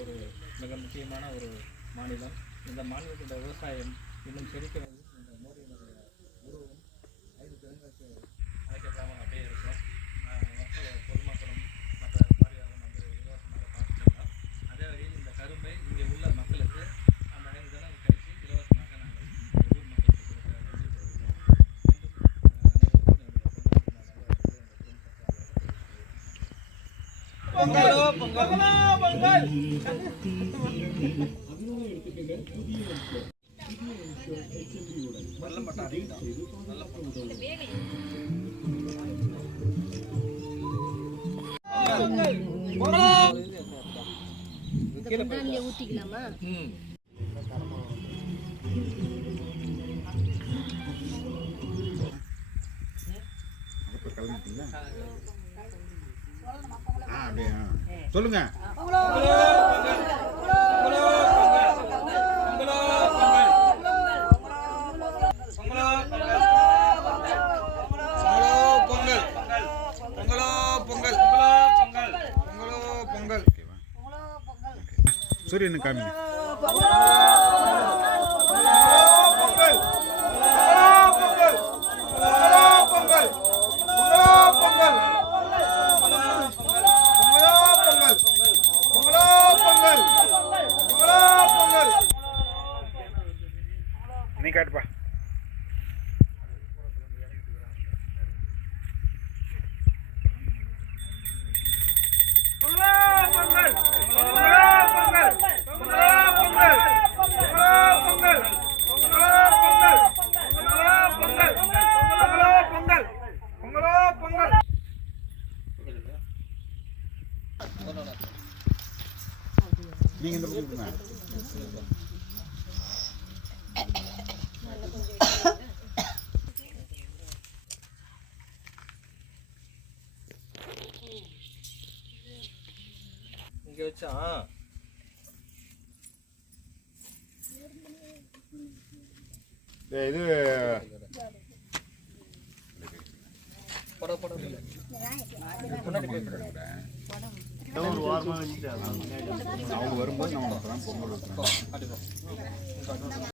ஒரு மிக முக்கியமான ஒரு மாநிலம். இந்த மாநிலத்தோட விவசாயம் இன்னும் செழிக்கிறது. இந்த மோடியினுடைய உருவம் 5 தினங்களுக்கு அழைக்கப்படாமல் அப்படியே இருக்கும். மக்கள் பொதுமக்களும் மற்ற வாரியாரும் வந்து இலவசமாக பார்த்துக்கலாம். அதே வகையில் இந்த கரும்பை இங்கே உள்ள மக்களுக்கு அந்த 5 தினம் கழித்து இலவசமாக நாங்கள் ஊர் மக்களுக்கு கொடுக்க பொங்கலோ பொங்கலோ பொங்கல். ஊத்திக்கலாமா? சொல்லுங்க. சூரியன் காமிங்க. நீ காட்டுப்பா. நீங்க இந்த பக்கம் இங்க வச்சா இது பட பட அவங்க வரும்போது நம்ம பொங்கல்